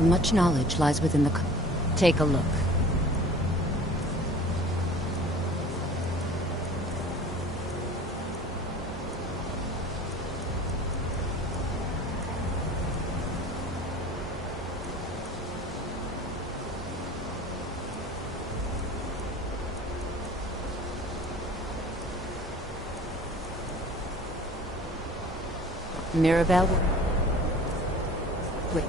Much knowledge lies within the... Take a look. Mirabelle... Wait.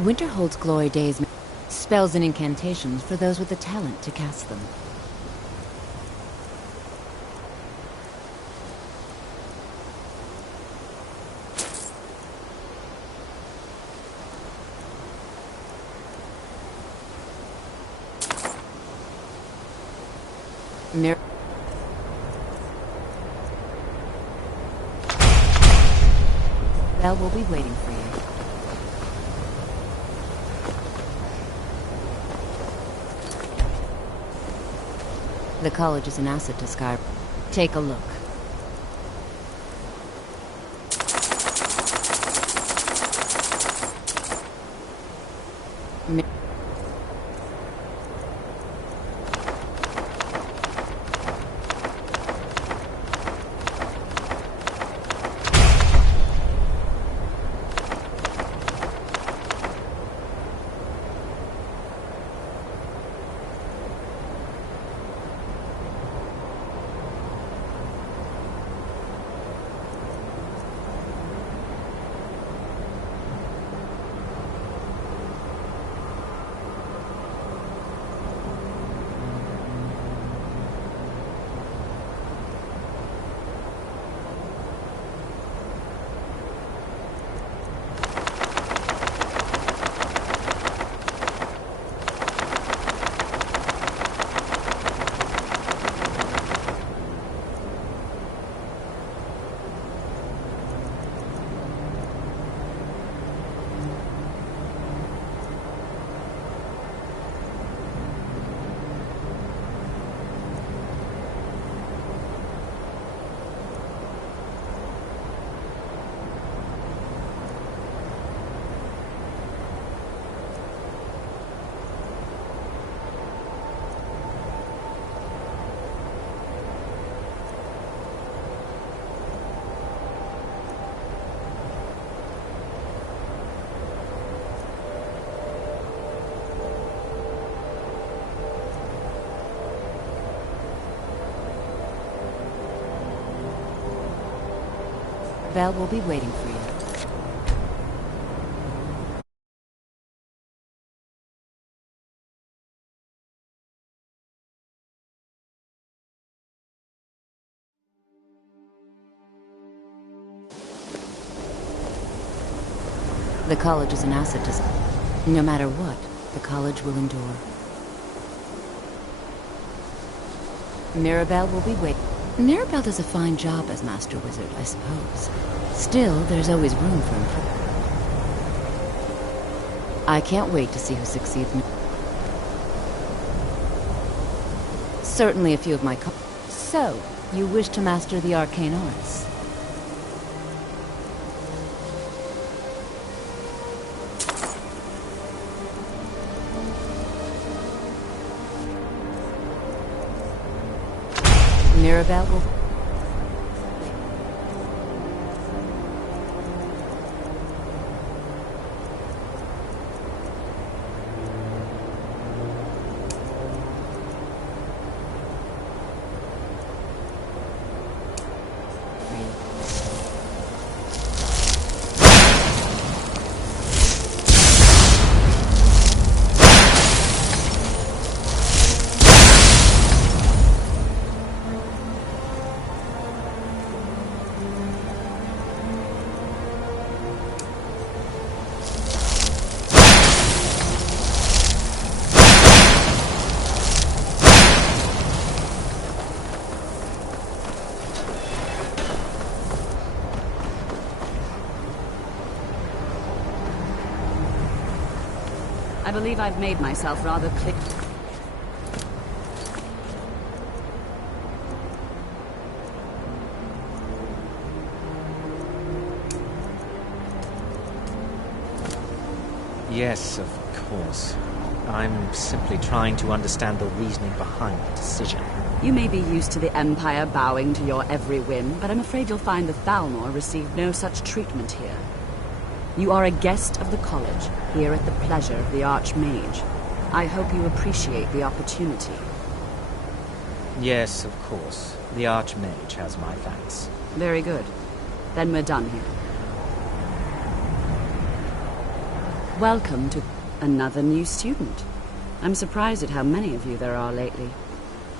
Winter holds glory days, spells and incantations for those with the talent to cast them. Belle will be waiting for you. The college is an asset to Skyrim. Take a look. Val will be waiting for you. The college is an asset to... No matter what, the college will endure. Mirabelle will be waiting. Mirabelle does a fine job as Master Wizard, I suppose. Still, there's always room for improvement. I can't wait to see who succeeds. Certainly a few of my So, you wish to master the arcane arts? Mirabelle will... I believe I've made myself rather clear. Yes, of course. I'm simply trying to understand the reasoning behind the decision. You may be used to the Empire bowing to your every whim, but I'm afraid you'll find the Thalmor received no such treatment here. You are a guest of the college, here at the pleasure of the Archmage. I hope you appreciate the opportunity. Yes, of course. The Archmage has my thanks. Very good. Then we're done here. Welcome to another new student. I'm surprised at how many of you there are lately.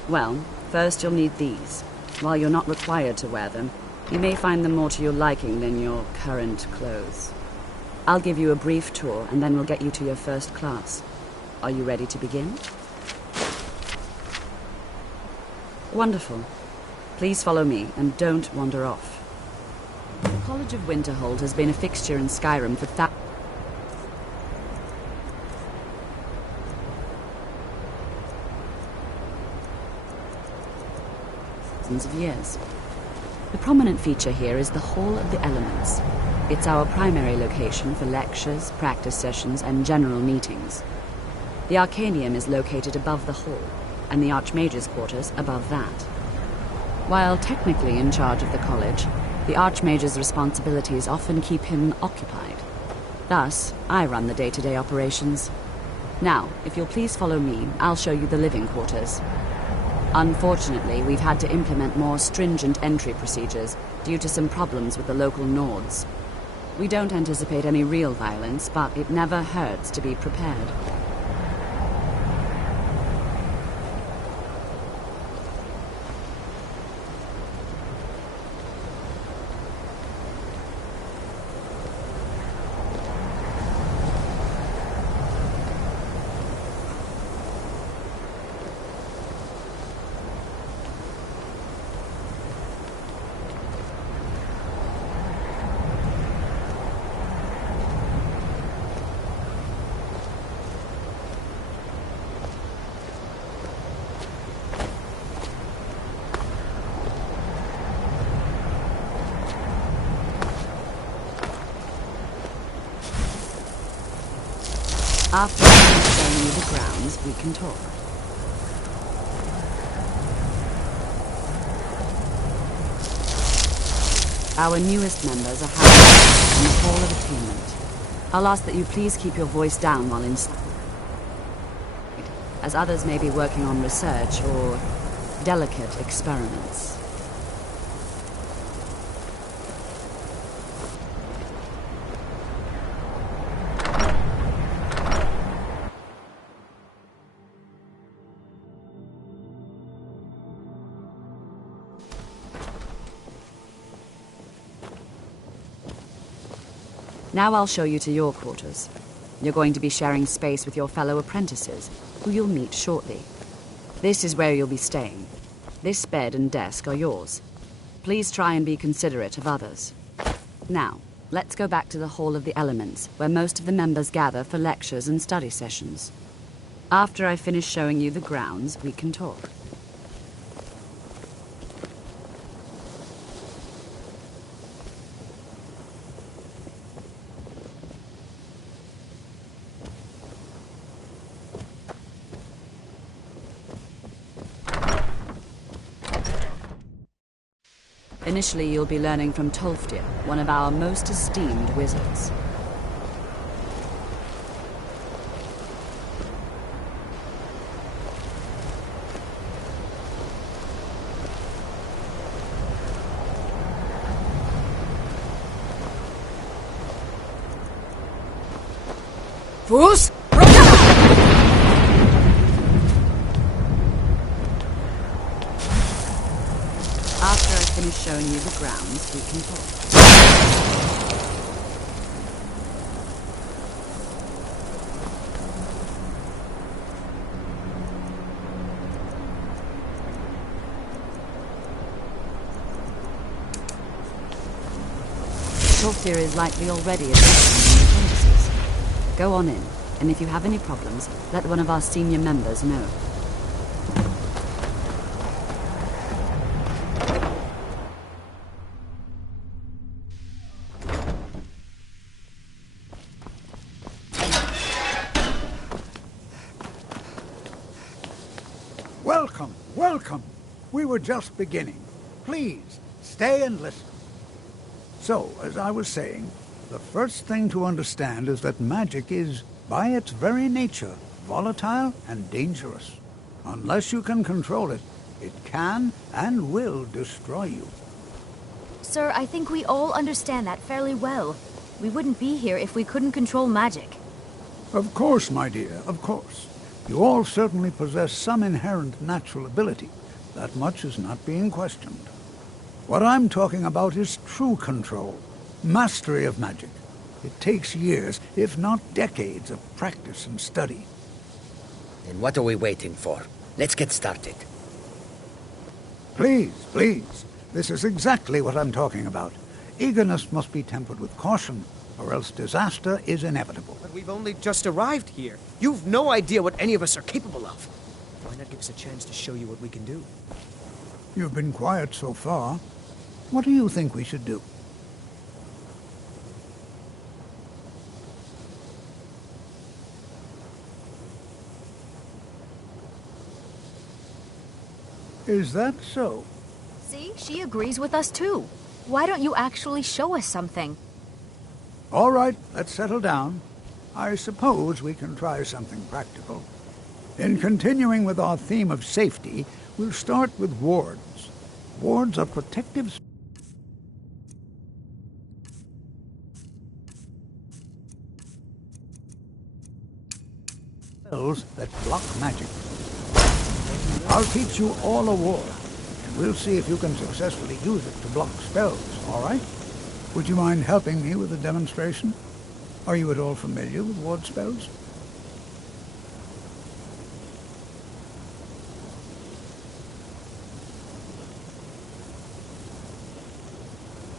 Well, first you'll need these. While you're not required to wear them, you may find them more to your liking than your current clothes. I'll give you a brief tour, and then we'll get you to your first class. Are you ready to begin? Wonderful. Please follow me, and don't wander off. The College of Winterhold has been a fixture in Skyrim for of years. The prominent feature here is the Hall of the Elements. It's our primary location for lectures, practice sessions, and general meetings. The Arcanium is located above the hall, and the Archmage's quarters above that. While technically in charge of the college, the Archmage's responsibilities often keep him occupied. Thus, I run the day-to-day operations. Now, if you'll please follow me, I'll show you the living quarters. Unfortunately, we've had to implement more stringent entry procedures due to some problems with the local Nords. We don't anticipate any real violence, but it never hurts to be prepared. After I've shown you the grounds, we can talk. Our newest members are housed in the Hall of Attainment. I'll ask that you please keep your voice down while inside, as others may be working on research or delicate experiments. Now I'll show you to your quarters. You're going to be sharing space with your fellow apprentices, who you'll meet shortly. This is where you'll be staying. This bed and desk are yours. Please try and be considerate of others. Now, let's go back to the Hall of the Elements, where most of the members gather for lectures and study sessions. After I finish showing you the grounds, we can talk. Initially, you'll be learning from Tolfdir, one of our most esteemed wizards. Fus! After I finish showing you the grounds, we can talk. Tolfdir is likely already assisting the apprentices. Go on in, and if you have any problems, let one of our senior members know. Welcome, welcome. We were just beginning. Please, stay and listen. So, as I was saying, the first thing to understand is that magic is, by its very nature, volatile and dangerous. Unless you can control it, it can and will destroy you. Sir, I think we all understand that fairly well. We wouldn't be here if we couldn't control magic. Of course, my dear, of course. You all certainly possess some inherent natural ability. That much is not being questioned. What I'm talking about is true control, mastery of magic. It takes years, if not decades, of practice and study. Then what are we waiting for? Let's get started. Please, please. This is exactly what I'm talking about. Eagerness must be tempered with caution, or else disaster is inevitable. But we've only just arrived here. You've no idea what any of us are capable of. Why not give us a chance to show you what we can do? You've been quiet so far. What do you think we should do? Is that so? See, she agrees with us too. Why don't you actually show us something? All right, let's settle down. I suppose we can try something practical. In continuing with our theme of safety, we'll start with wards. Wards are protective spells that block magic. I'll teach you all a ward, and we'll see if you can successfully use it to block spells, all right? Would you mind helping me with a demonstration? Are you at all familiar with ward spells?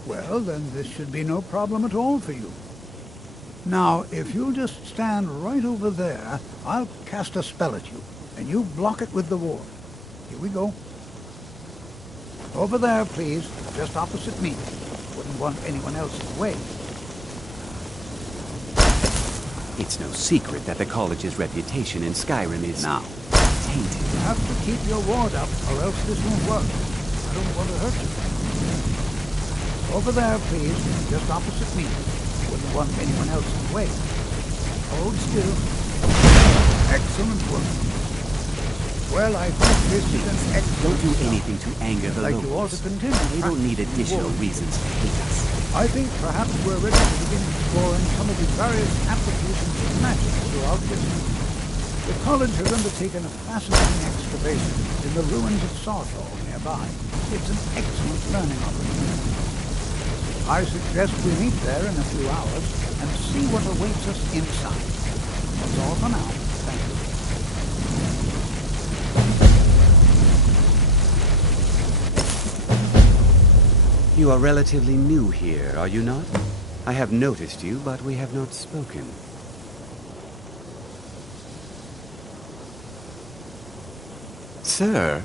Well, then this should be no problem at all for you. Now, if you'll just stand right over there, I'll cast a spell at you, and you block it with the ward. Here we go. Over there, please, just opposite me. Wouldn't want anyone else in the way. It's no secret that the college's reputation in Skyrim is now tainted. You have to keep your ward up, or else this won't work. I don't want to hurt you. Over there, please, just opposite me. Wouldn't want anyone else in the way. Hold still. Excellent work. Well, I think this is an excellent Don't do start. anything to anger the I'd like you all to locals. continue. They don't need additional reasons to hate us. I think perhaps we're ready to begin exploring some of the various applications of magic throughout history. The college has undertaken a fascinating excavation in the ruins of Sawthall nearby. It's an excellent learning opportunity. I suggest we meet there in a few hours and see what awaits us inside. That's all for now. Thank you. You are relatively new here, are you not? I have noticed you, but we have not spoken. Sir?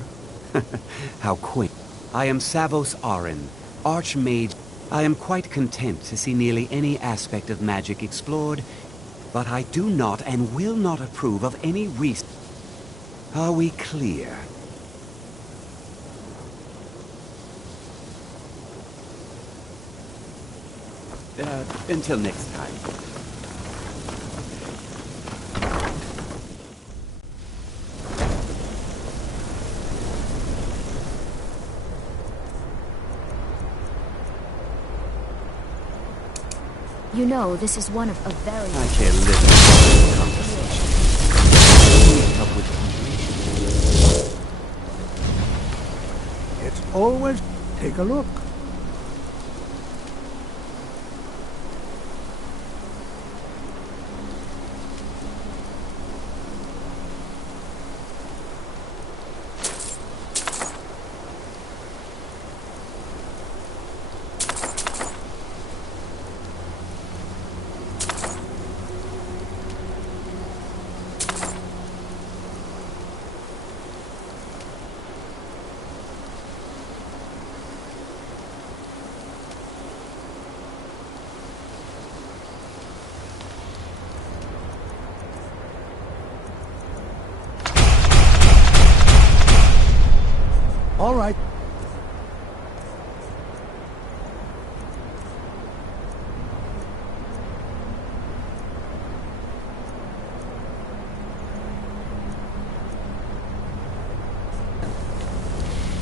How quaint. I am Savos Arin, Archmage. I am quite content to see nearly any aspect of magic explored, but I do not and will not approve of any reason. Are we clear? Until next time. You know, this is one of a very... I care little about conversation. I need help with comprehension. It's always... Take a look. All right.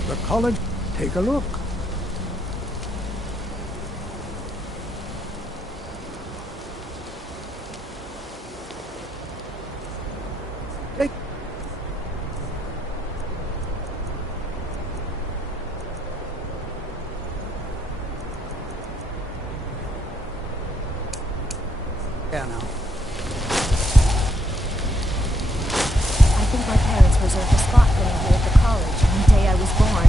The college, take a look. Take Yeah, now. I think my parents reserved a spot for me here at the college on the day I was born.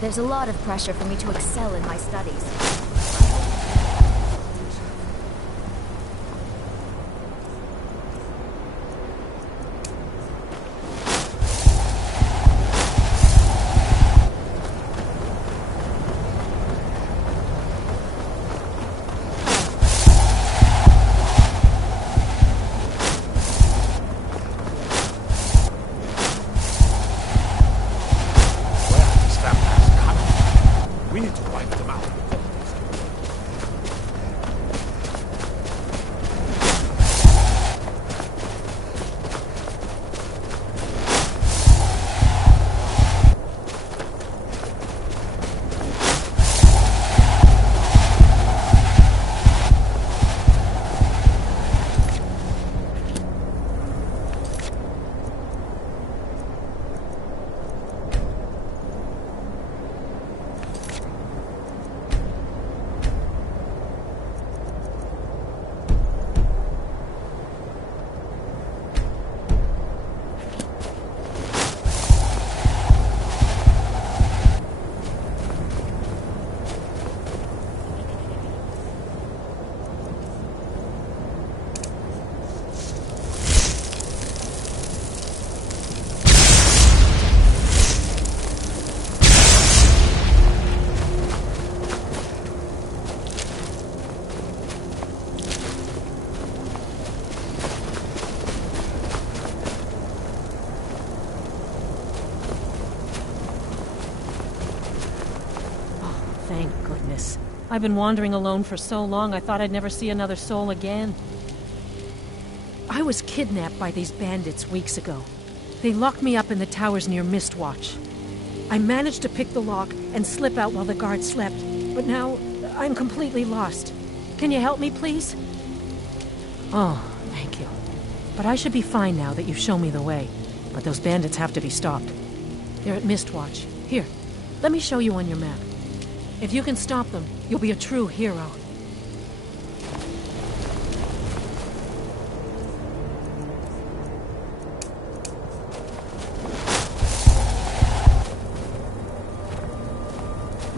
There's a lot of pressure for me to excel in my studies. We need to wipe them out. Thank goodness. I've been wandering alone for so long, I thought I'd never see another soul again. I was kidnapped by these bandits weeks ago. They locked me up in the towers near Mistwatch. I managed to pick the lock and slip out while the guards slept, but now I'm completely lost. Can you help me, please? Oh, thank you. But I should be fine now that you've shown me the way. But those bandits have to be stopped. They're at Mistwatch. Here, let me show you on your map. If you can stop them, you'll be a true hero.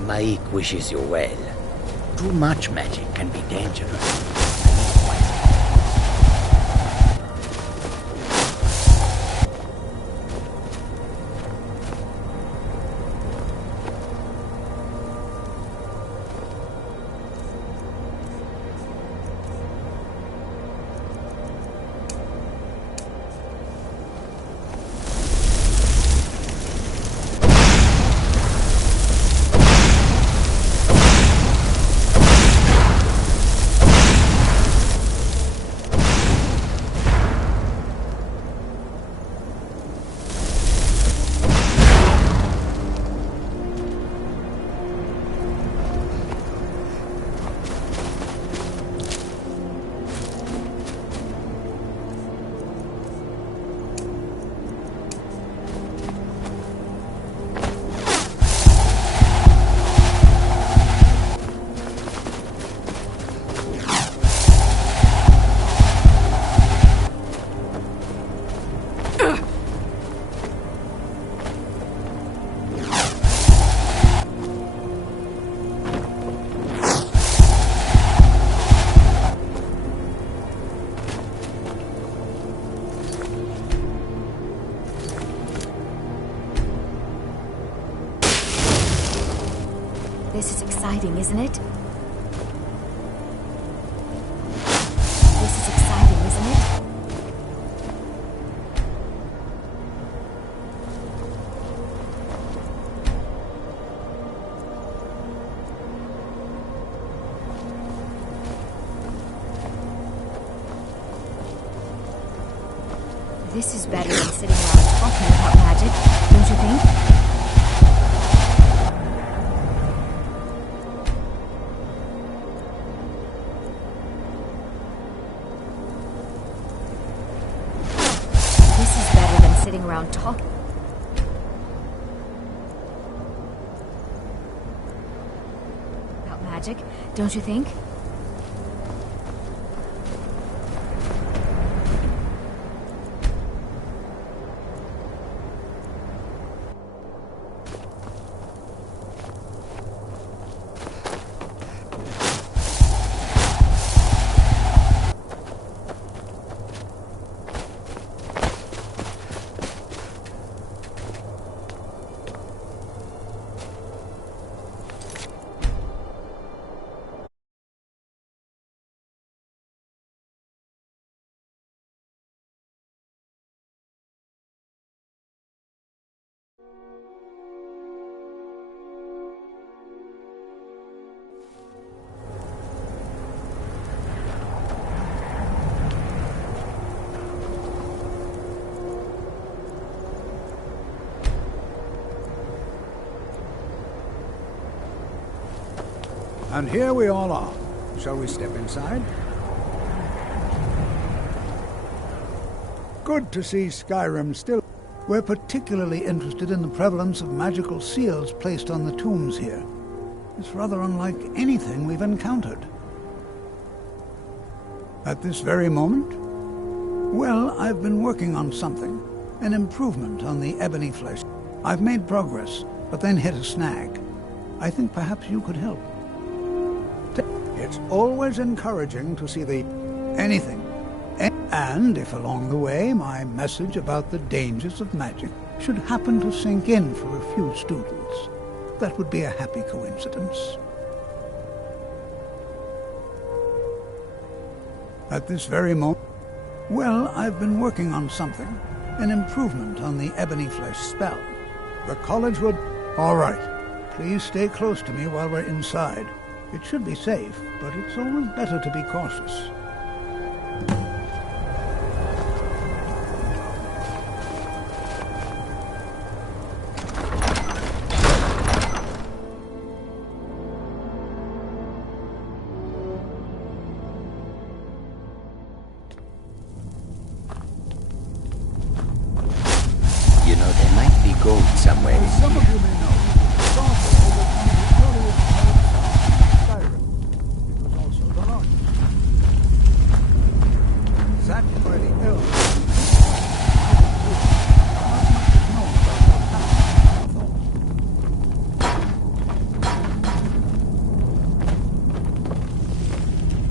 Mage wishes you well. Too much magic can be dangerous. This is exciting, isn't it? This is exciting, isn't it? This is better than sitting around talking about magic, don't you think? This is better than sitting around talking about magic, don't you think? And here we all are. Shall we step inside? Good to see Skyrim still. We're particularly interested in the prevalence of magical seals placed on the tombs here. It's rather unlike anything we've encountered. At this very moment? Well, I've been working on something. An improvement on the ebony flesh. I've made progress, but then hit a snag. I think perhaps you could help. It's always encouraging to see the anything. And if along the way my message about the dangers of magic should happen to sink in for a few students, that would be a happy coincidence. At this very moment, well, I've been working on something. An improvement on the ebony flesh spell. The college would... All right. Please stay close to me while we're inside. It should be safe, but it's always better to be cautious. You know, there might be gold somewhere. As some of you may know, Skyrim. It was also the largest. Sacked by the elves.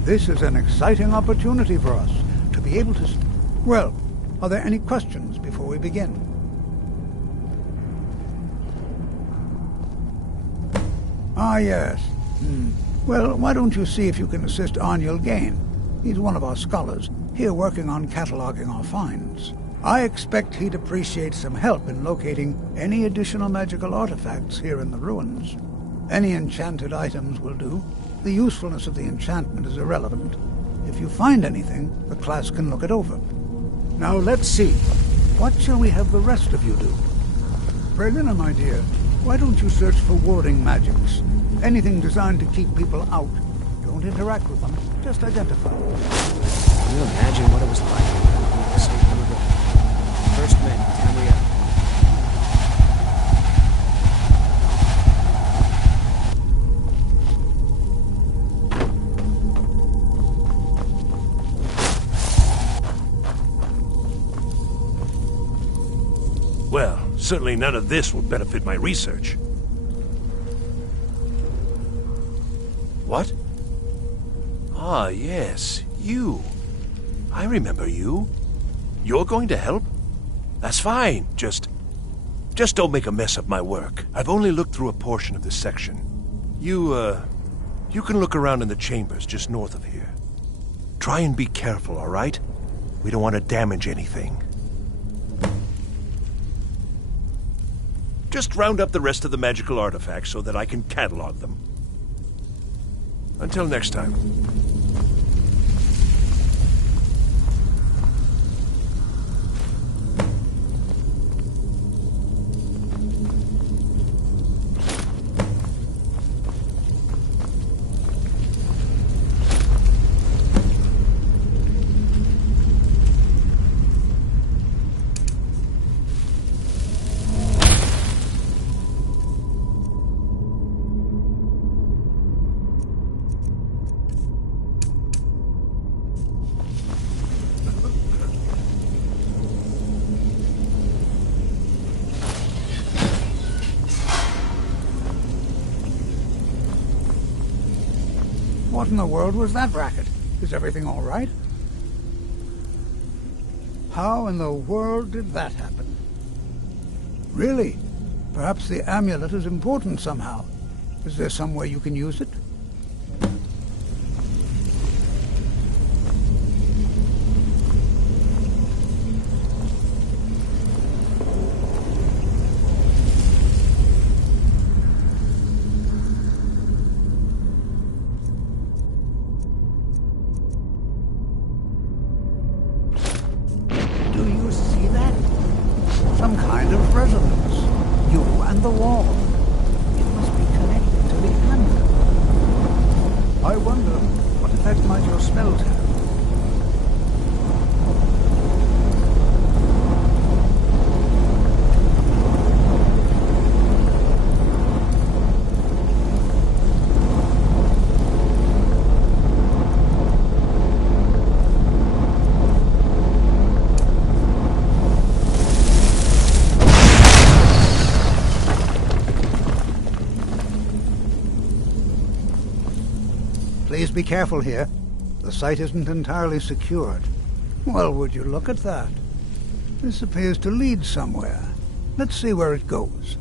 This is an exciting opportunity for us to be able to... Well, are there any questions before we begin? Ah, yes. Well, why don't you see if you can assist Arniel Gain? He's one of our scholars, here working on cataloging our finds. I expect he'd appreciate some help in locating any additional magical artifacts here in the ruins. Any enchanted items will do. The usefulness of the enchantment is irrelevant. If you find anything, the class can look it over. Now let's see. What shall we have the rest of you do? Berlina, my dear, why don't you search for warding magics? Anything designed to keep people out. Don't interact with them, just identify them. Can you imagine what it was like? First men, Tamriel. Well, certainly none of this will benefit my research. What? Ah, yes, you. I remember you. You're going to help? That's fine. Just don't make a mess of my work. I've only looked through a portion of this section. You can look around in the chambers just north of here. Try and be careful, all right? We don't want to damage anything. Just round up the rest of the magical artifacts so that I can catalog them. Until next time. What in the world was that racket? Is everything all right? How in the world did that happen? Really? Perhaps the amulet is important somehow. Is there some way you can use it? Some kind of resonance. You and the wall. It must be connected to the amulet. I wonder, what effect might your spells have? Please be careful here. The site isn't entirely secured. Well, would you look at that? This appears to lead somewhere. Let's see where it goes.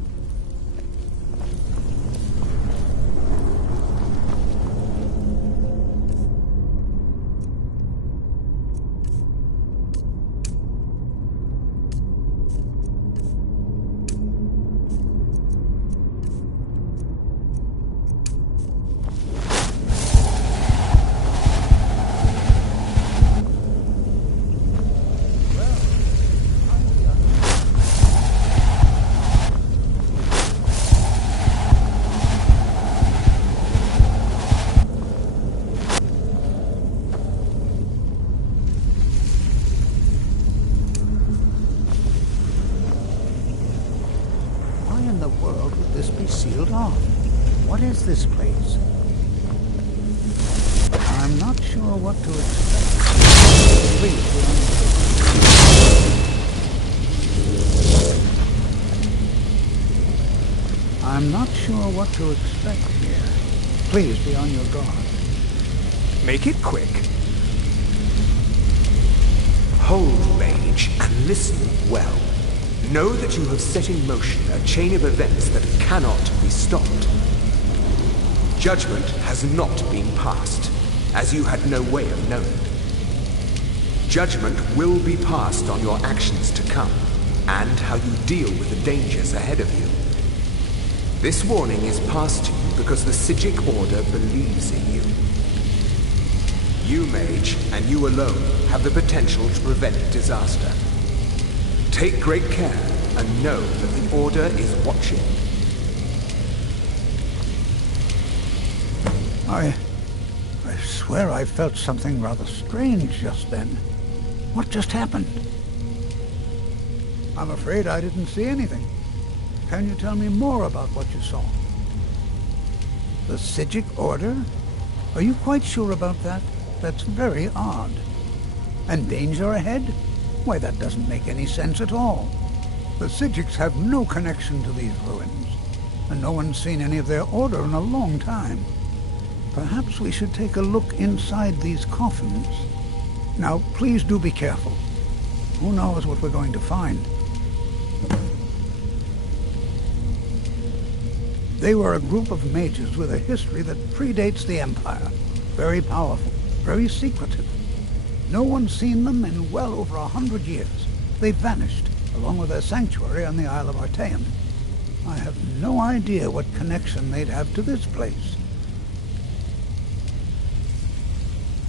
Sealed off. What is this place? I'm not sure what to expect. Please, I'm not sure what to expect here. Please be on your guard. Make it quick. Hold, Mage, and listen well. Know that you have set in motion a chain of events that cannot be stopped. Judgment has not been passed, as you had no way of knowing. Judgment will be passed on your actions to come, and how you deal with the dangers ahead of you. This warning is passed to you because the Psijic Order believes in you. You, Mage, and you alone, have the potential to prevent disaster. Take great care, and know that the Order is watching. I swear I felt something rather strange just then. What just happened? I'm afraid I didn't see anything. Can you tell me more about what you saw? The Psijic Order? Are you quite sure about that? That's very odd. And danger ahead? Why, that doesn't make any sense at all. The Psijics have no connection to these ruins, and no one's seen any of their order in a long time. Perhaps we should take a look inside these coffins. Now, please do be careful. Who knows what we're going to find? They were a group of mages with a history that predates the Empire. Very powerful, very secretive. No one's seen them in well over 100 years. They vanished, along with their sanctuary on the Isle of Artaeum. I have no idea what connection they'd have to this place.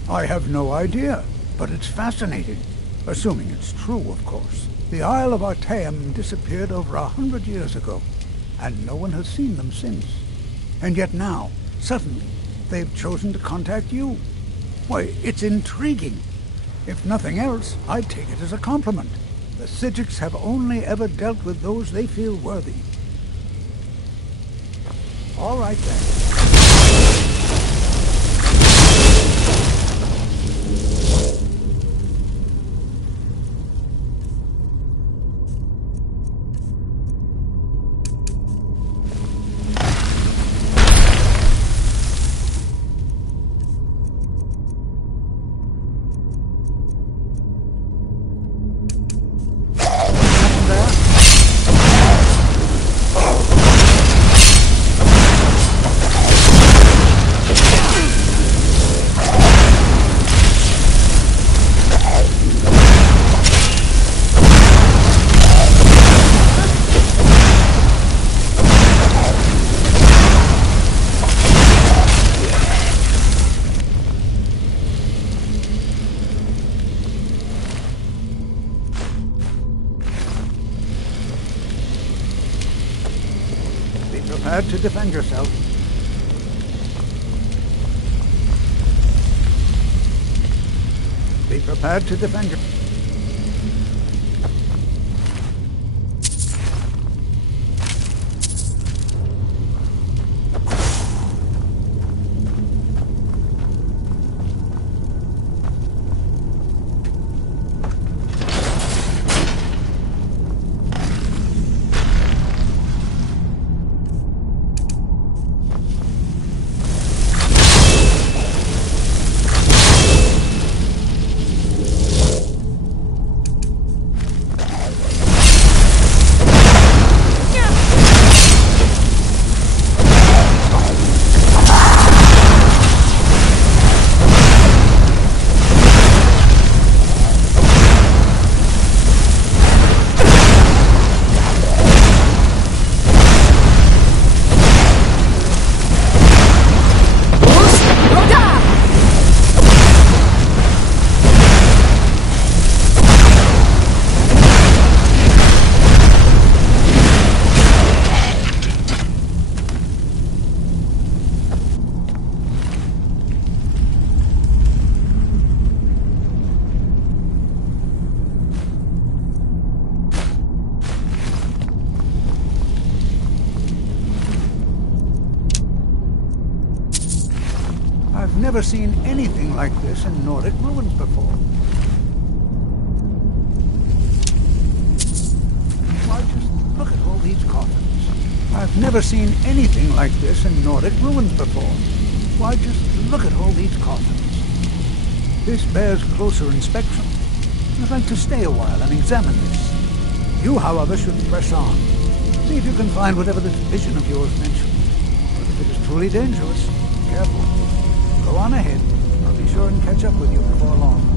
I have no idea, but it's fascinating. Assuming it's true, of course. The Isle of Artaeum disappeared over 100 years ago, and no one has seen them since. And yet now, suddenly, they've chosen to contact you. Why, it's intriguing. If nothing else, I'd take it as a compliment. The Psijics have only ever dealt with those they feel worthy. All right, then. Prepared to defend yourself. Be prepared to defend yourself. I've never seen anything like this in Nordic ruins before. Why, just look at all these coffins. I've never seen anything like this in Nordic ruins before. Why, just look at all these coffins. This bears closer inspection. I'd like to stay a while and examine this. You, however, should press on. See if you can find whatever this vision of yours mentioned. But if it is truly dangerous, careful. Go on ahead. I'll be sure and catch up with you before long.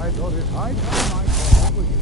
I thought it high time I caught up with you.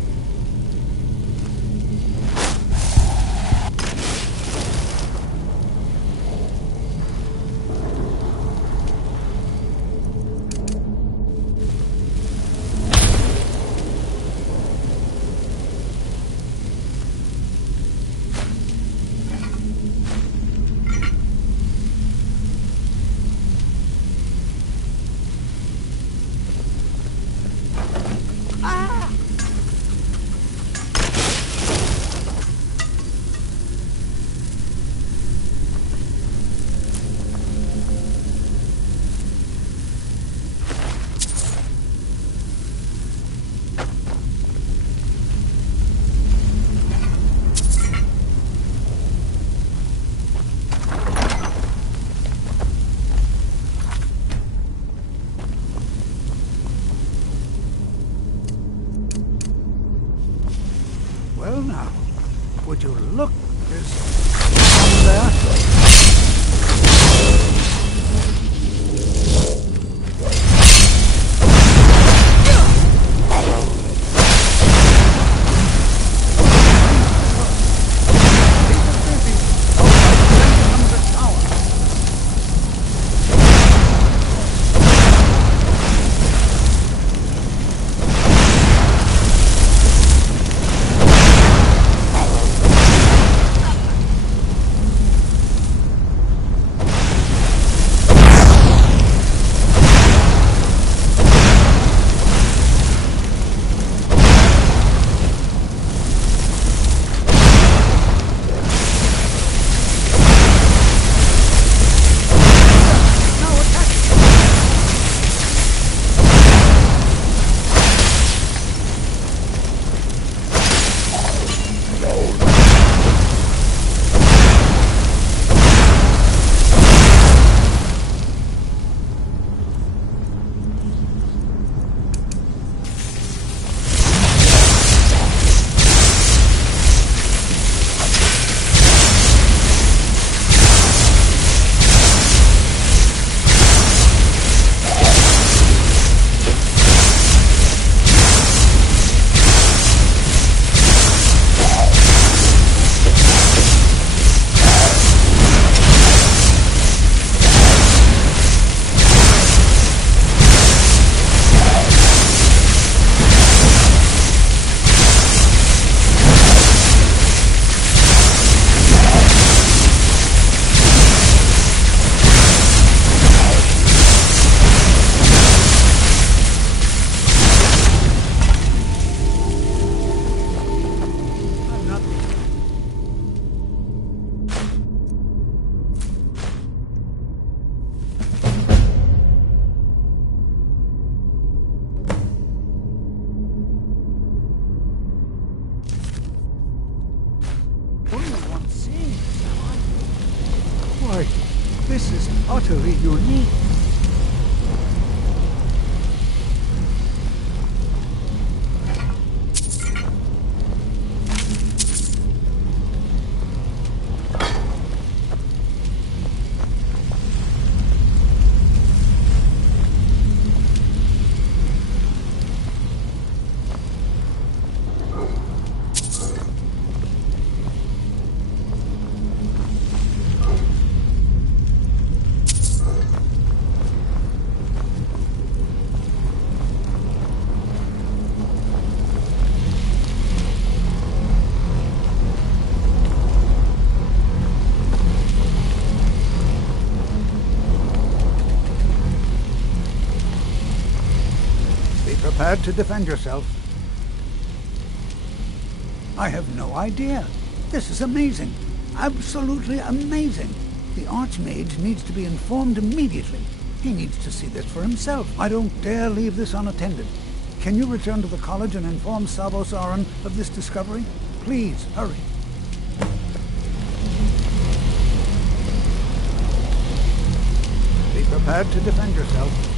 Well now, would you look this there? Why, this is utterly unique. Prepared to defend yourself. I have no idea. This is amazing. Absolutely amazing. The Archmage needs to be informed immediately. He needs to see this for himself. I don't dare leave this unattended. Can you return to the college and inform Savos Aran of this discovery? Please, hurry. Be prepared to defend yourself.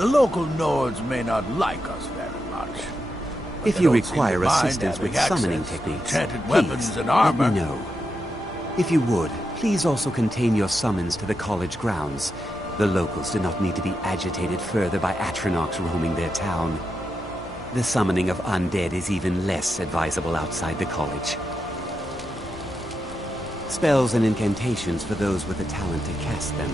The local Nords may not like us very much. but If they you don't seem to require mind assistance having with summoning access to techniques, enchanted please weapons and let armor. me know. If you would, please also contain your summons to the college grounds. The locals do not need to be agitated further by Atronachs roaming their town. The summoning of undead is even less advisable outside the college. Spells and incantations for those with the talent to cast them.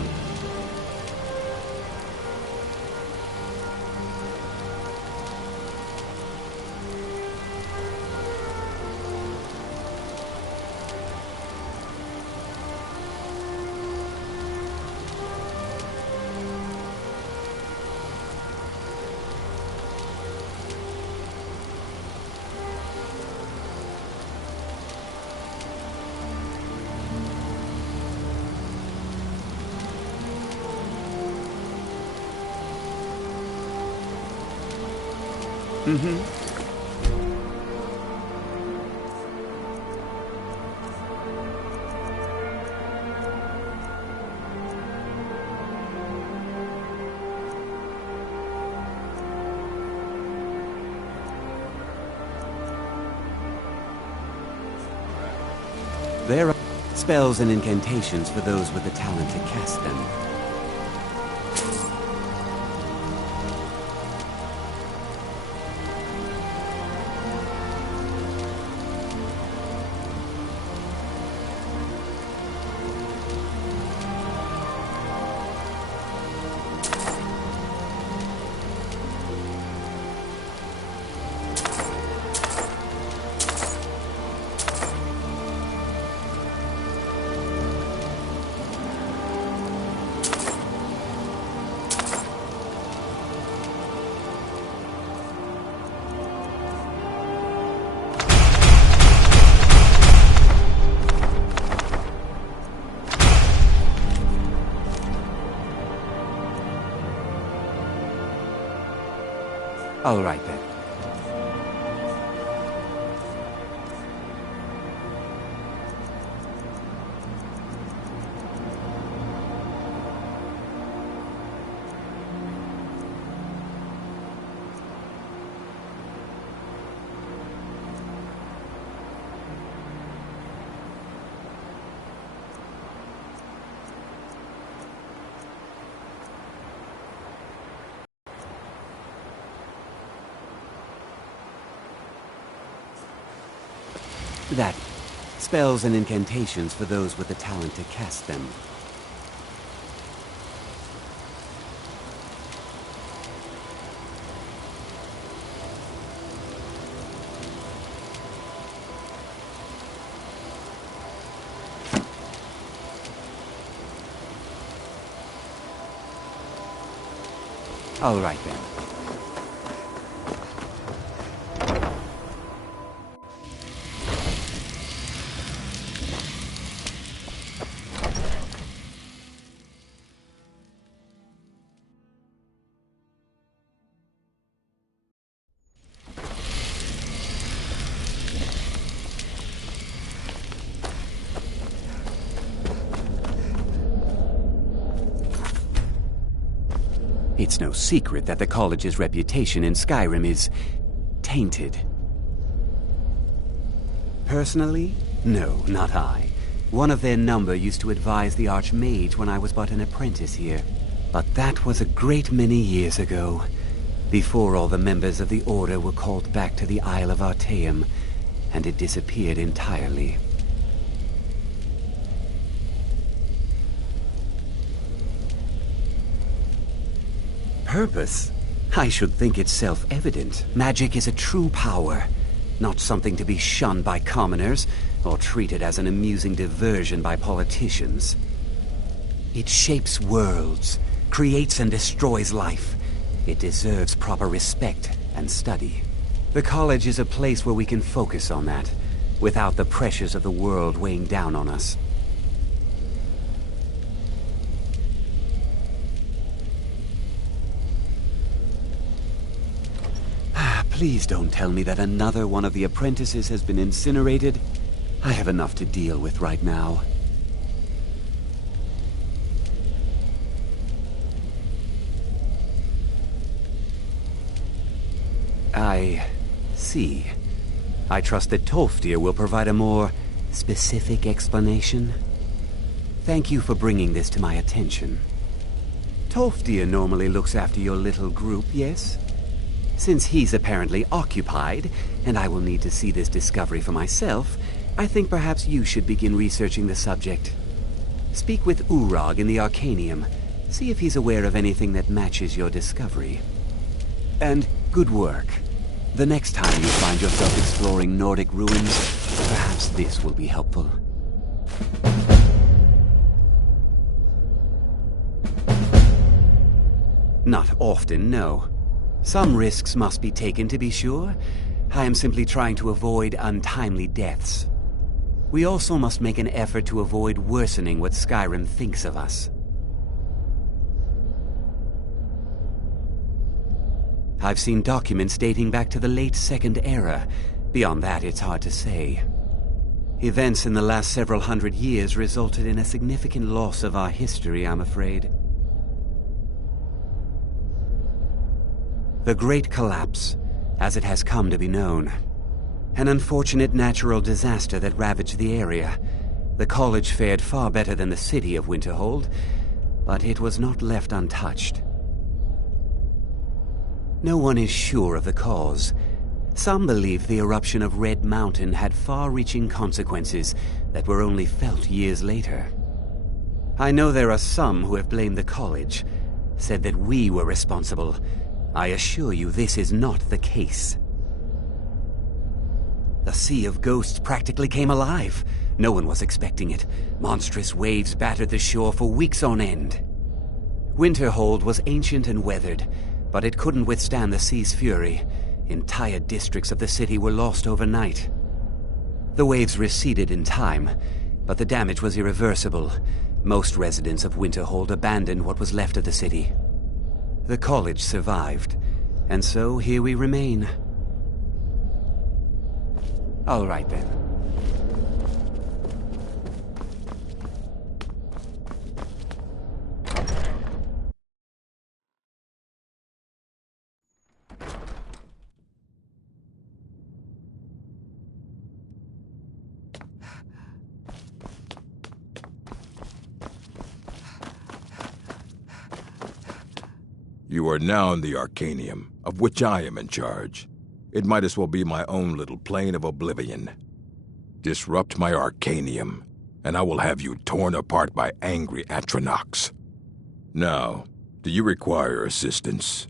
There are spells and incantations for those with the talent to cast them. All right then. That. Spells and incantations for those with the talent to cast them. All right then. It's no secret that the college's reputation in Skyrim is tainted. Personally? No, not I. One of their number used to advise the Archmage when I was but an apprentice here. But that was a great many years ago, before all the members of the Order were called back to the Isle of Artaeum, and it disappeared entirely. Purpose? I should think it's self-evident. Magic is a true power, not something to be shunned by commoners, or treated as an amusing diversion by politicians. It shapes worlds, creates and destroys life. It deserves proper respect and study. The college is a place where we can focus on that, without the pressures of the world weighing down on us. Please don't tell me that another one of the apprentices has been incinerated. I have enough to deal with right now. I see. I trust that Tolfdir will provide a more specific explanation. Thank you for bringing this to my attention. Tolfdir normally looks after your little group, yes? Since he's apparently occupied, and I will need to see this discovery for myself, I think perhaps you should begin researching the subject. Speak with Urag in the Arcanium. See if he's aware of anything that matches your discovery. And good work. The next time you find yourself exploring Nordic ruins, perhaps this will be helpful. Not often, no. Some risks must be taken, to be sure. I am simply trying to avoid untimely deaths. We also must make an effort to avoid worsening what Skyrim thinks of us. I've seen documents dating back to the late Second Era. Beyond that, it's hard to say. Events in the last several hundred years resulted in a significant loss of our history, I'm afraid. The Great Collapse, as it has come to be known. An unfortunate natural disaster that ravaged the area. The college fared far better than the city of Winterhold, but it was not left untouched. No one is sure of the cause. Some believe the eruption of Red Mountain had far-reaching consequences that were only felt years later. I know there are some who have blamed the college, said that we were responsible. I assure you this is not the case. The Sea of Ghosts practically came alive. No one was expecting it. Monstrous waves battered the shore for weeks on end. Winterhold was ancient and weathered, but it couldn't withstand the sea's fury. Entire districts of the city were lost overnight. The waves receded in time, but the damage was irreversible. Most residents of Winterhold abandoned what was left of the city. The college survived, and so here we remain. All right then. You are now in the Arcanium, of which I am in charge. It might as well be my own little plane of oblivion. Disrupt my Arcanium, and I will have you torn apart by angry Atronachs. Now, do you require assistance?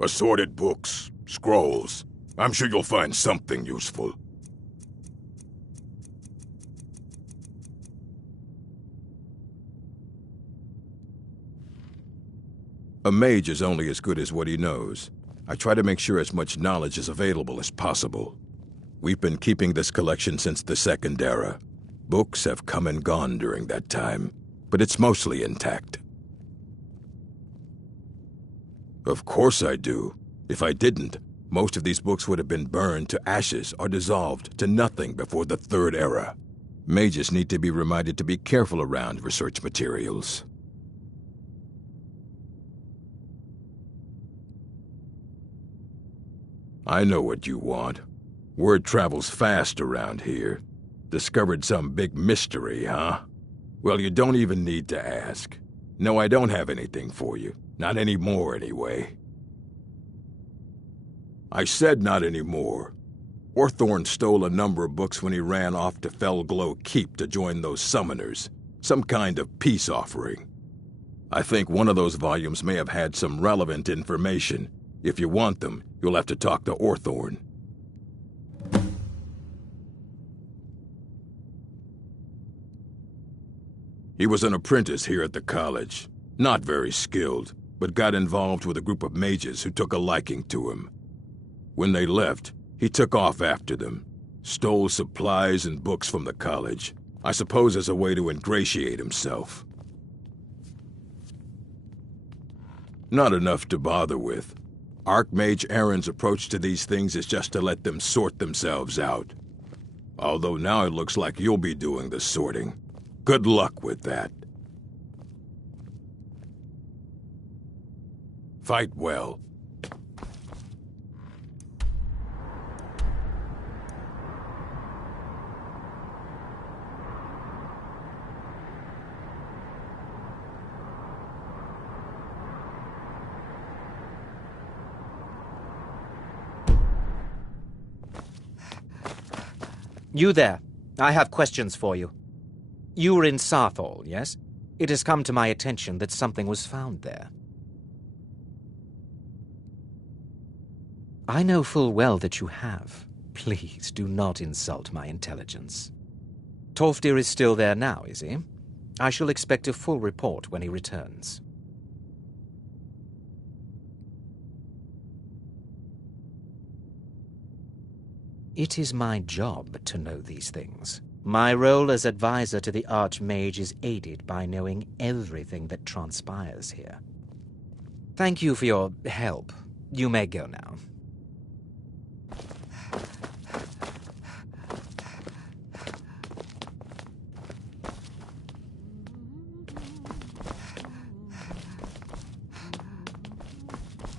Assorted books, scrolls. I'm sure you'll find something useful. A mage is only as good as what he knows. I try to make sure as much knowledge is available as possible. We've been keeping this collection since the Second Era. Books have come and gone during that time, but it's mostly intact. Of course I do. If I didn't, most of these books would have been burned to ashes or dissolved to nothing before the Third Era. Mages need to be reminded to be careful around research materials. I know what you want. Word travels fast around here. Discovered some big mystery, huh? Well, you don't even need to ask. No, I don't have anything for you. Not anymore, anyway. I said not anymore. Orthorn stole a number of books when he ran off to Felglow Keep to join those summoners. Some kind of peace offering. I think one of those volumes may have had some relevant information. If you want them, you'll have to talk to Orthorn. He was an apprentice here at the college. Not very skilled, but got involved with a group of mages who took a liking to him. When they left, he took off after them. Stole supplies and books from the college. I suppose as a way to ingratiate himself. Not enough to bother with. Archmage Aaron's approach to these things is just to let them sort themselves out. Although now it looks like you'll be doing the sorting. Good luck with that. Fight well. You there. I have questions for you. You were in Sarthal, yes? It has come to my attention that something was found there. I know full well that you have. Please do not insult my intelligence. Tolfdir is still there now, is he? I shall expect a full report when he returns. It is my job to know these things. My role as advisor to the Archmage is aided by knowing everything that transpires here. Thank you for your help. You may go now.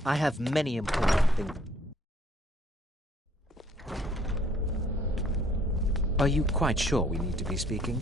I have many important things. Are you quite sure we need to be speaking?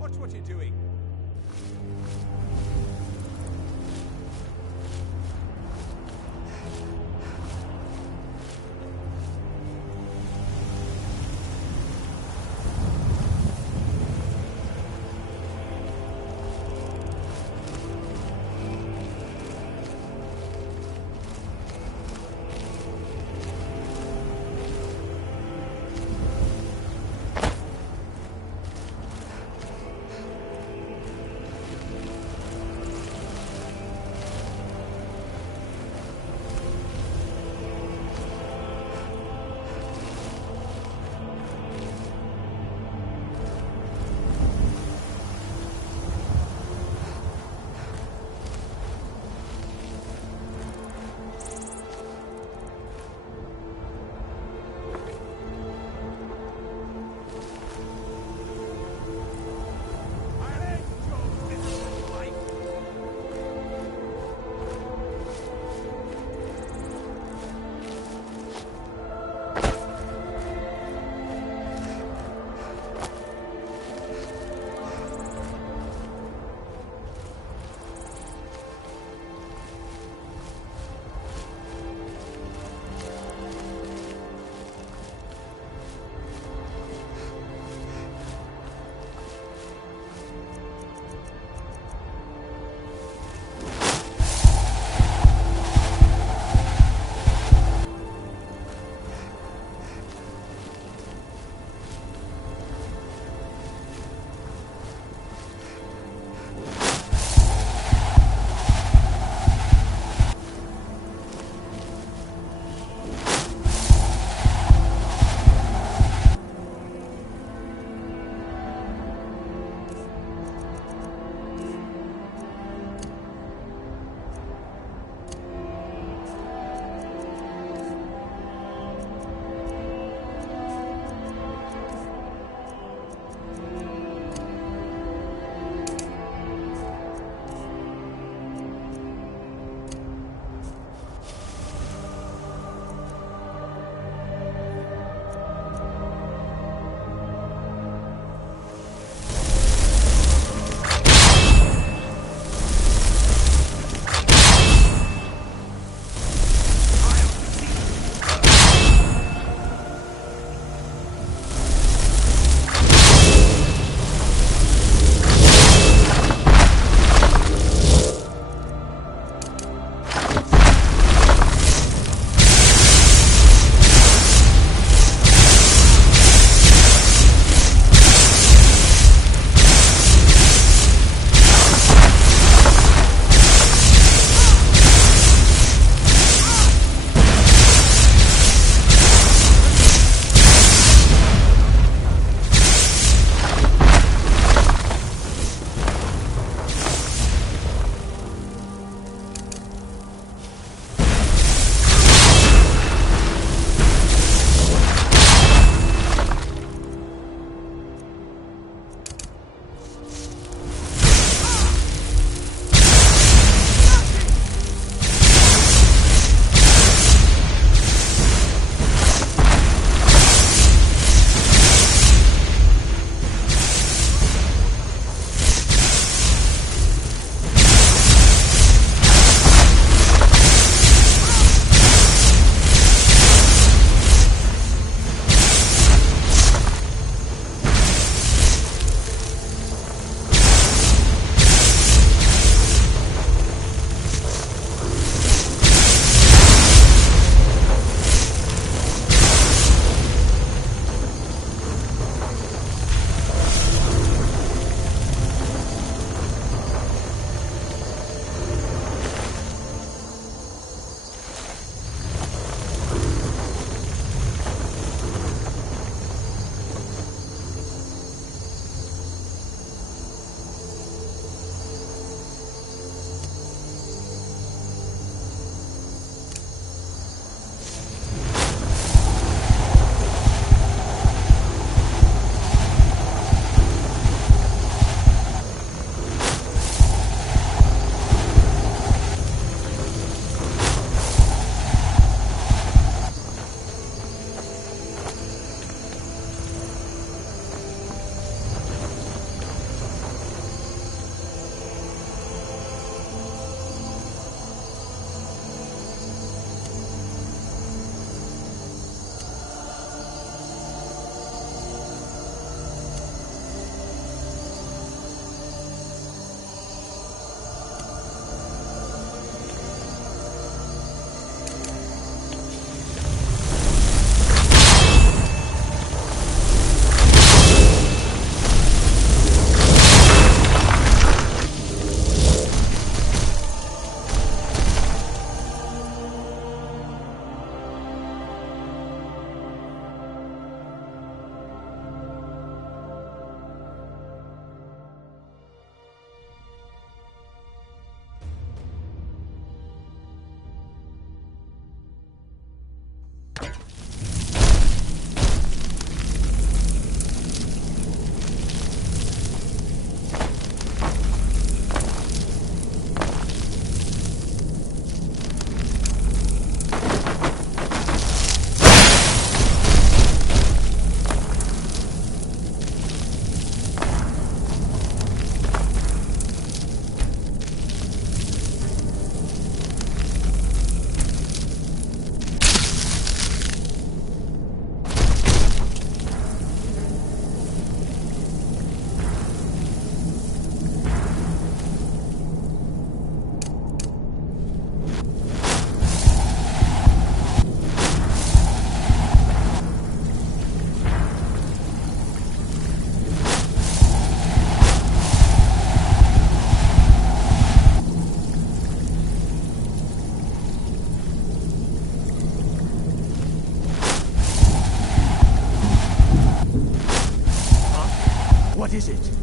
Watch what you're doing. is it?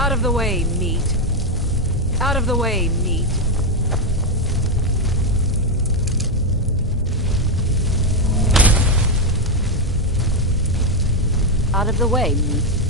Out of the way, meat. Out of the way, meat. Out of the way, meat.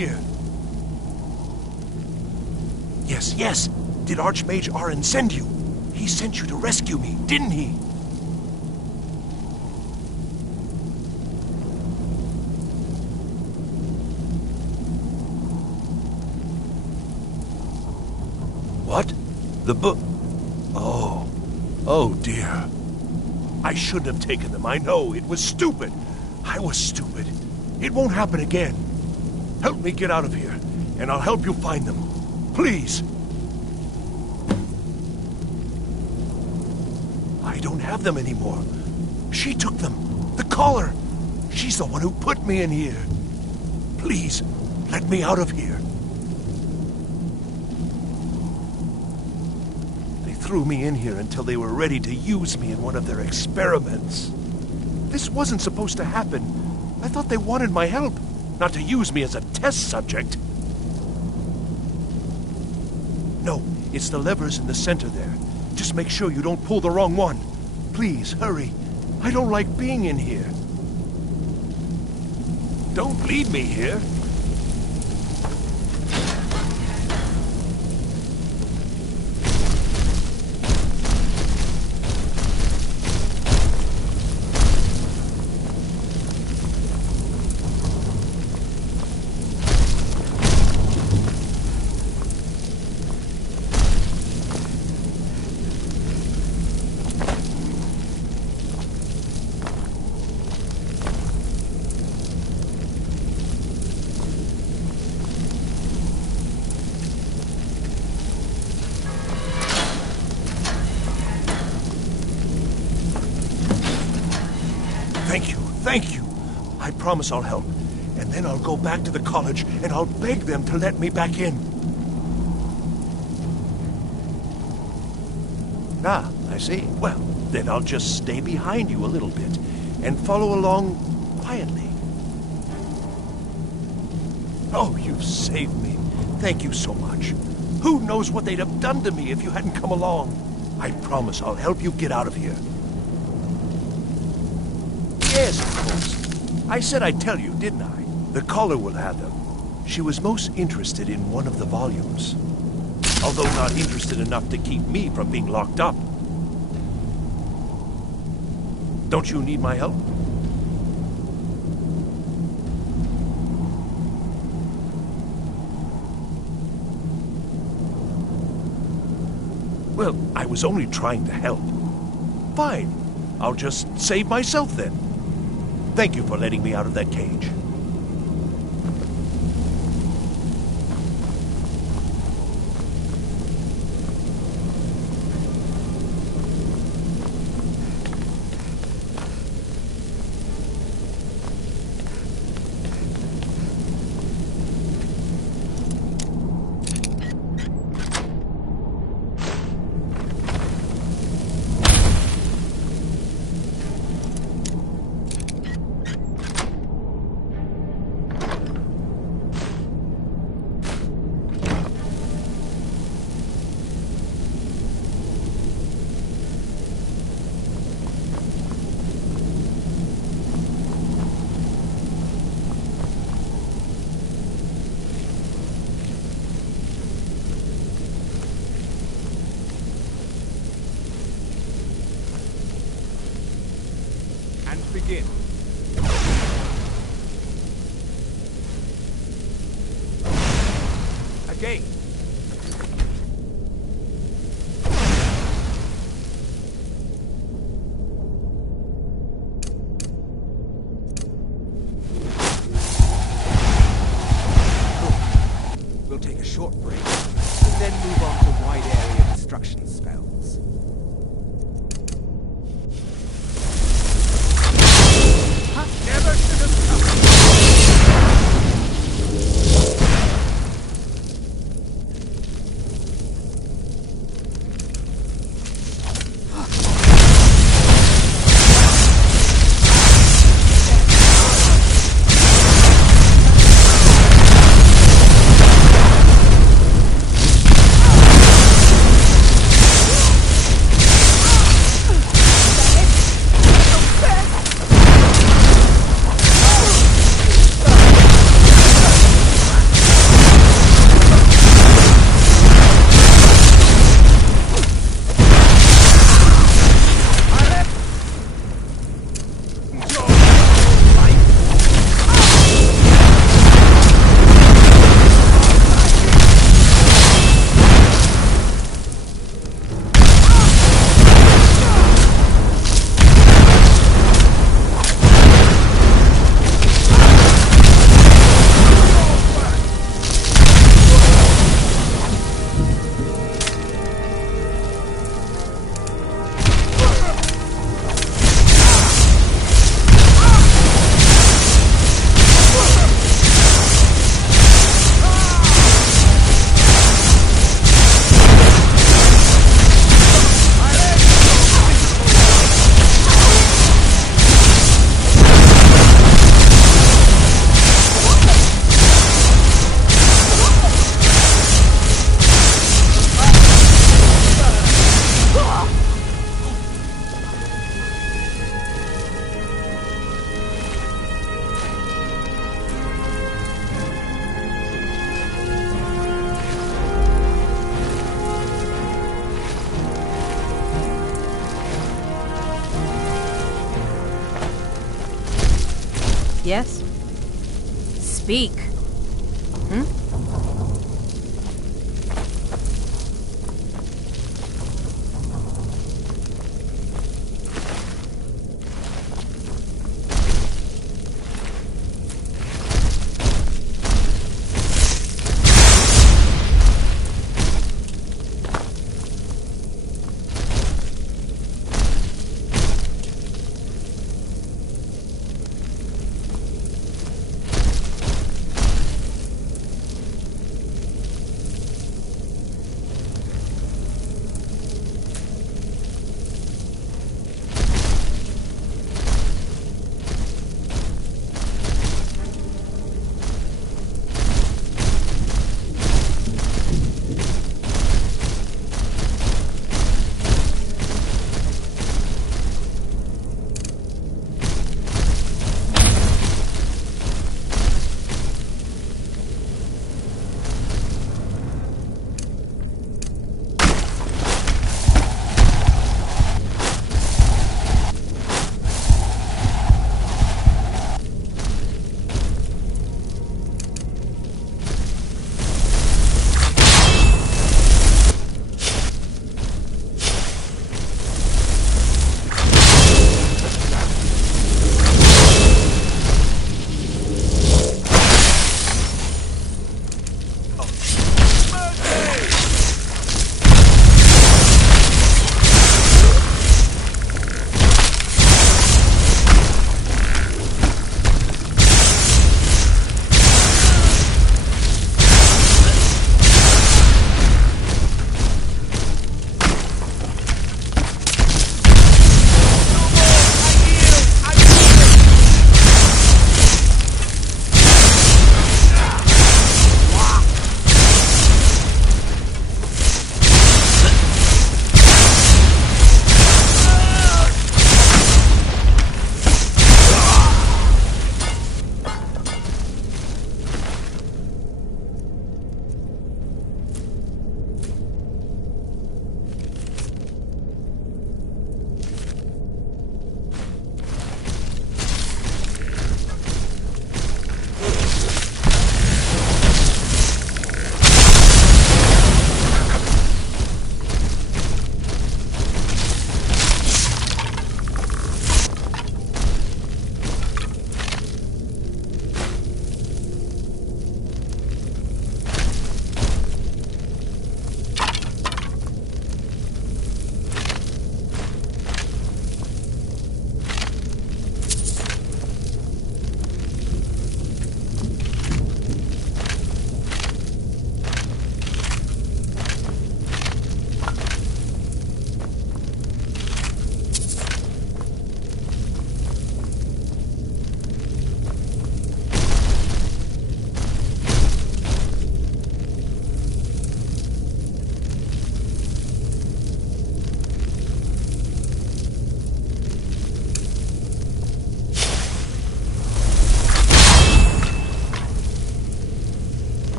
here. Yes, yes. Did Archmage Arin send you? He sent you to rescue me, didn't he? What? The book? Oh. Oh, dear. I shouldn't have taken them. I know. It was stupid. I was stupid. It won't happen again. Help me get out of here, and I'll help you find them. Please. I don't have them anymore. She took them. The collar. She's the one who put me in here. Please, let me out of here. They threw me in here until they were ready to use me in one of their experiments. This wasn't supposed to happen. I thought they wanted my help, not to use me as a test subject. No, it's the levers in the center there. Just make sure you don't pull the wrong one. Please, hurry. I don't like being in here. Don't leave me here. Thank you. I promise I'll help. And then I'll go back to the college and I'll beg them to let me back in. Ah, I see. Well, then I'll just stay behind you a little bit and follow along quietly. Oh, you've saved me. Thank you so much. Who knows what they'd have done to me if you hadn't come along? I promise I'll help you get out of here. Yes, of course. I said I'd tell you, didn't I? The caller will have them. She was most interested in one of the volumes. Although not interested enough to keep me from being locked up. Don't you need my help? Well, I was only trying to help. Fine. I'll just save myself then. Thank you for letting me out of that cage. Begin. Again. We'll take a short break and then move on to wide area destruction spells. Never should have come. Yes? Speak. Hmm?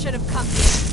should have come here.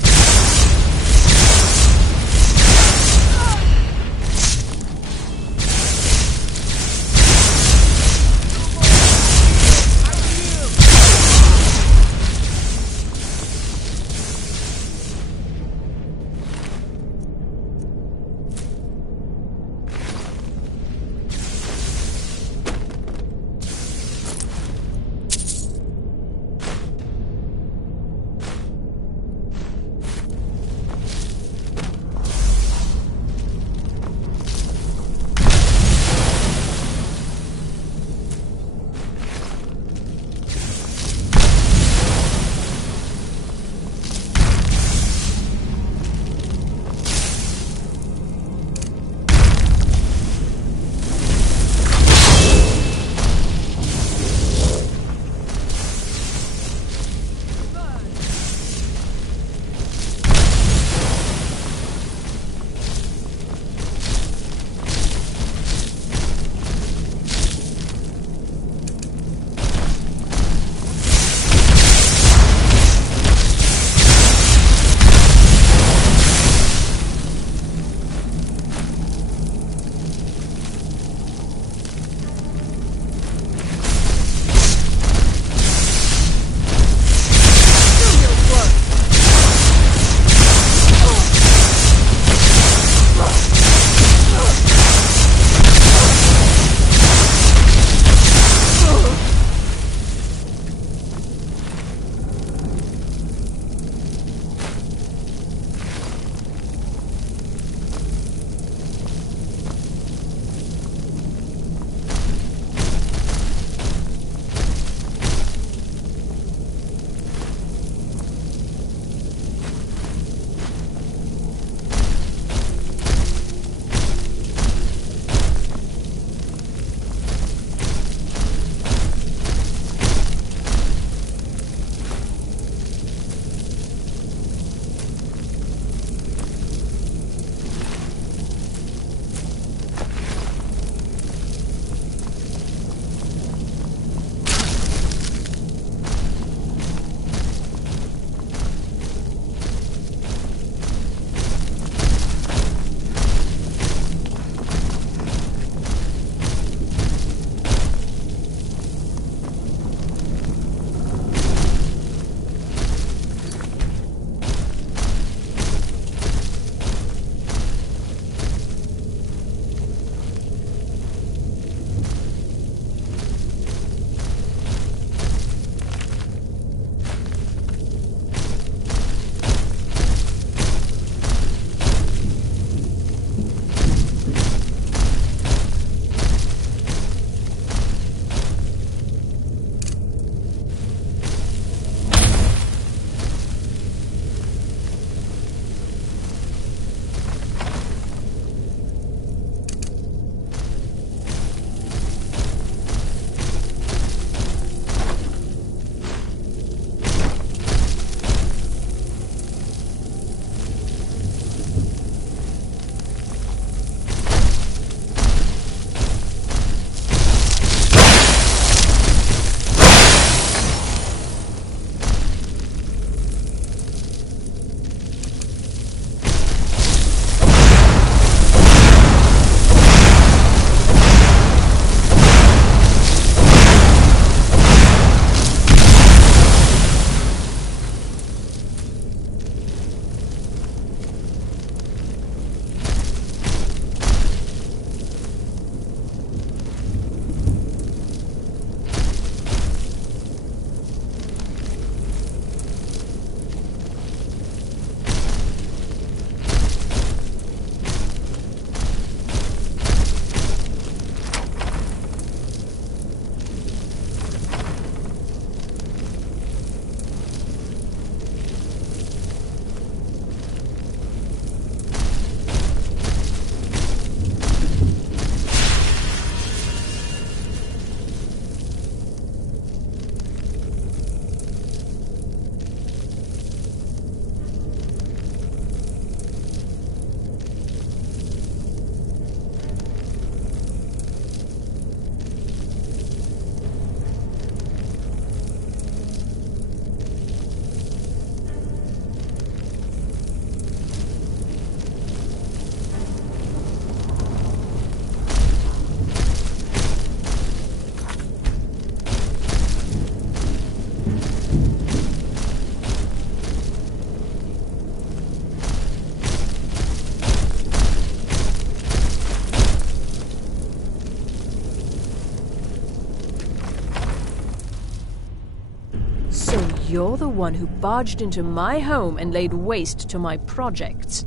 you're the one who barged into my home and laid waste to my projects.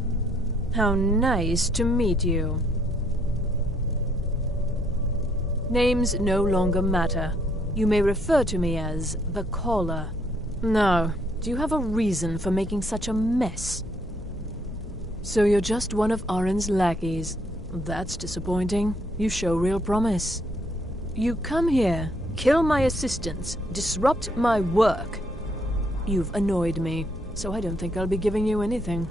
How nice to meet you. Names no longer matter. You may refer to me as the Caller. Now, do you have a reason for making such a mess? So you're just one of Arin's lackeys. That's disappointing. You show real promise. You come here, kill my assistants, disrupt my work. You've annoyed me, so I don't think I'll be giving you anything.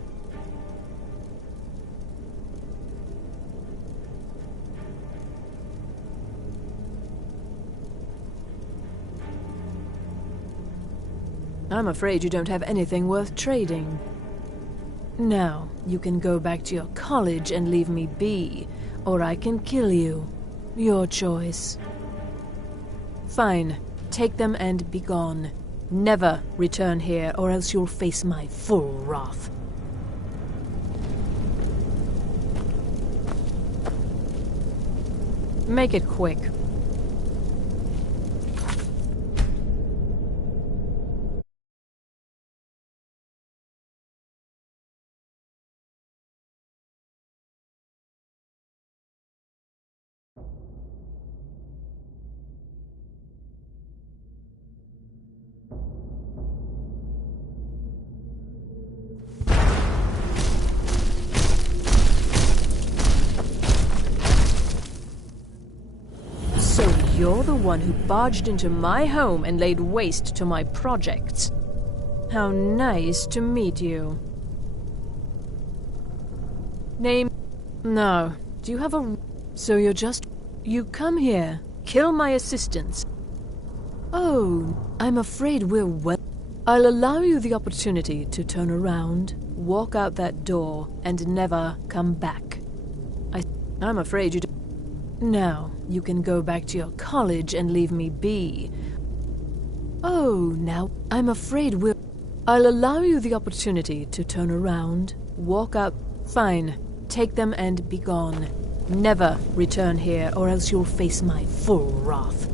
I'm afraid you don't have anything worth trading. Now, you can go back to your college and leave me be, or I can kill you. Your choice. Fine. Take them and be gone. Never return here, or else you'll face my full wrath. Make it quick. So you're the one who barged into my home and laid waste to my projects. How nice to meet you. Name? No. Do you have a... So you're just... You come here, kill my assistants. Oh, I'm afraid we're well... I'll allow you the opportunity to turn around, walk out that door, and never come back. I'm afraid you don't... Now, you can go back to your college and leave me be. Oh, now, I'm afraid we're... I'll allow you the opportunity to turn around, walk out... Fine. Take them and be gone. Never return here, or else you'll face my full wrath.